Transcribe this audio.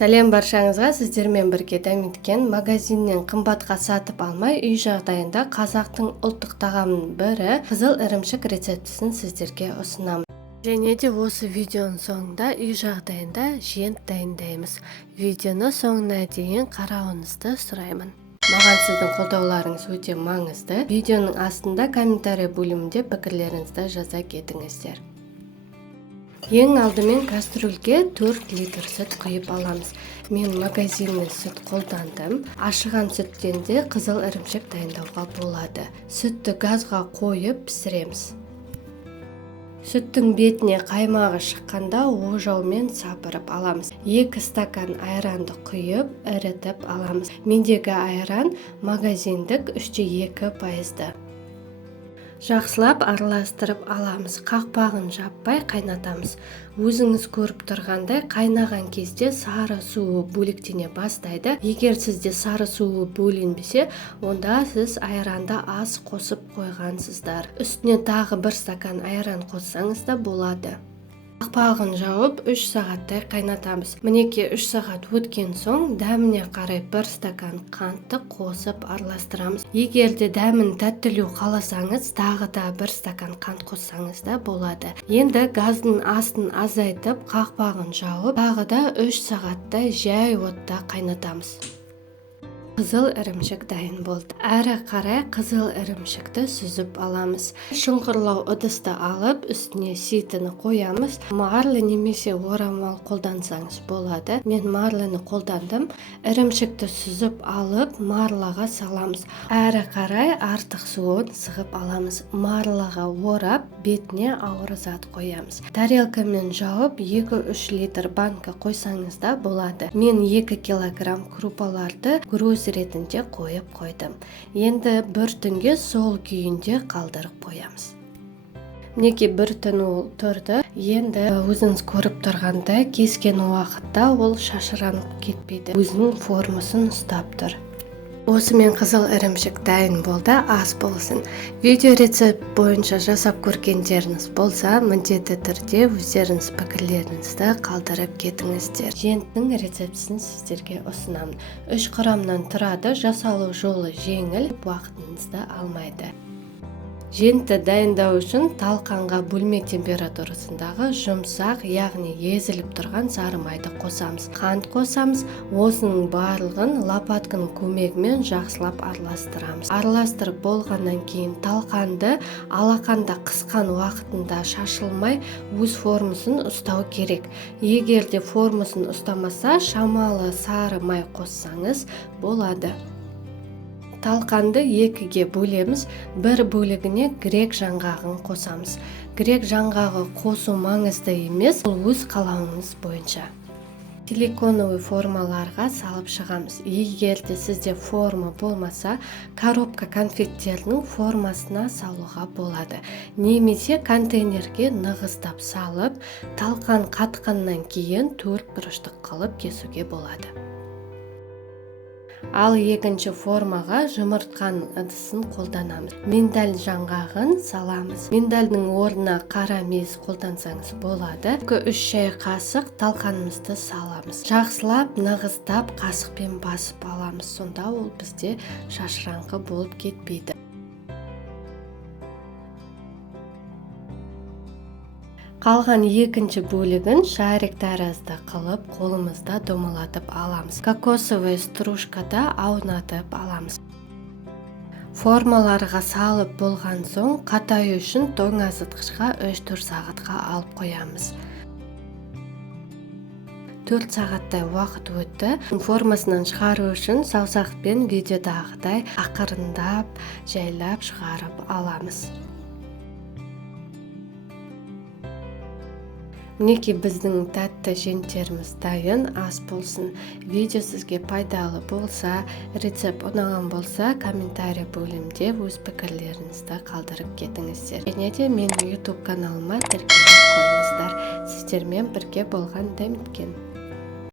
Сәлем баршаңызға, сіздермен бірге Дәметкен магазиннен қымбатқа сатып алмай, үй жағдайында қазақтың ұлттық тағамының бірі қызыл ірімшік рецептісін сіздерге ұсынамын. Және де осы видеоның соңында үй жағдайында жент дайындаймыз. Видеоны соңына дейін қарауыңызды сұраймын. Маған сіздің қолдауларыңыз өте маңызды. Видеоның астында комментарий бөлімінде пікірлеріңізді жаза кетіңіздер. Ең алдымен кастрюльге 4 литр сүт құйып аламыз. Мен магазинный сүт қолдандым. Ашыған сүттен де қызыл ірімшік дайындауға болады. Сүтті газға қойып пісіреміз. Сүттің бетіне қаймағы шыққанда ожаумен сапырып аламыз. 2 стакан айранды құйып, ірітіп аламыз. Мендегі айран магазиндік 3,2%. Жақсылап араластырып аламыз. Қақпағын жаппай қайнатамыз. Өзіңіз көріп тұрғандай қайнаған кезде сары суы бөлектене бастайды. Егер сізде сары суы бөлінбесе, онда сіз айранды аз қосып қойғансыздар. Үстіне тағы 1 стакан айран қоссаңыз да болады. Қақпағын жауып 3 сағаттай қайнатамыз. Мінеке 3 сағат өткен соң дәміне қарай 1 стакан қантты қосып араластырамыз. Егер де дәмін тәттілеу қаласаңыз, тағы да 1 стакан қант қоссаңыз да болады. Енді газдың астын азайтып, қақпағын жауып, тағы да 3 сағаттай жай отта қайнатамыз. Қызыл ірімшік дайын болды. Әрі қарай қызыл ірімшікті сүзіп аламыз. Шұңқырлау ыдысты алып, үстіне ситыны қоямыз. Марлы немесе орамал қолдансаңыз болады. Мен марлыны қолдандым. Ірімшікті сүзіп алып, марлаға саламыз. Әрі қарай артық суын сығып аламыз. Марлаға орап, бетіне ауыр зат қоямыз. Тарелкамен жауып, 2-3 литр банка қойсаңыз да болады. Мен 2 килограмм крупаларды груз ретінде қойып қойдым. Енді бір түнге сол күйінде қалдырып қоямыз. Мінеке бір түн ол тұрды. Енді өзіңіз көріп тұрғандай кескен уақытта ол шашыранып кетпейді. Өзінің формасын ұстап тұр. Осымен қызыл ірімшік дайын болды, ас болсын. Видео рецепт бойынша жасап көргендеріңіз болса, міндетті түрде өздеріңіз пікірлеріңізді қалдырып кетіңіздер. Женттің рецептісін сіздерге ұсынамын. 3 құрамнан тұрады, жасалу жолы жеңіл, уақытыңызды алмайды. Жентті дайындау үшін талқанға бөлме температурасындағы жұмсақ, яғни езіліп тұрған сары майды қосамыз. Қант қосамыз. Осының барлығын лопатканың көмегімен жақсылап араластырамыз. Араластырып болғаннан кейін талқанды алақанда қысқан уақытында шашылмай өз формасын ұстау керек. Егер де формасын ұстамаса, шамалы сары май қоссаңыз болады. Талқанды 2-ге бөлеміз. Бір бөлігіне грек жаңғағын қосамыз. Грек жаңғағы қосу маңызды емес, ол өз қалауыңыз бойынша. Силиконовый формаларға салып шығамыз. Егер де сізде форма болмаса, коробка конфеттерінің формасына салуға болады. Немесе контейнерге нығыздап салып, талқан қатқаннан кейін 4 бұрыштық қылып кесуге болады. Ал екінші формаға жұмыртқан ыдысын қолданамыз. Миндаль жаңғағын саламыз. Миндальдің орнына қара мейіз қолдансаңыз болады. 2-3 шай қасық талқанымызды саламыз. Жақсылап, нығыздап, қасықпен басып аламыз. Сонда ол бізде шашыраңқы болып кетпейді. Қалған екінші бөлігін шарик тәрізді қылып, қолымызда домалатып аламыз. Кокосовый стружкада аунатып аламыз. Формаларға салып болған соң, қатаю үшін тоңазытқышқа 3-4 сағатқа алып қоямыз. 4 сағаттай уақыт өтті. Формасынан шығару үшін саусақпен видеодағыдай ақырындап, жайлап шығарып аламыз. Мінеке біздің тәтті женттеріміз дайын, ас болсын. Видео сізге пайдалы болса, рецепт ұнаған болса, комментарий бөлімде өз пікірлеріңізді қалдырып кетіңіздер. Және де менің YouTube каналыма тіркеліп қойыңыздар. Сіздермен бірге болған Дәметкен.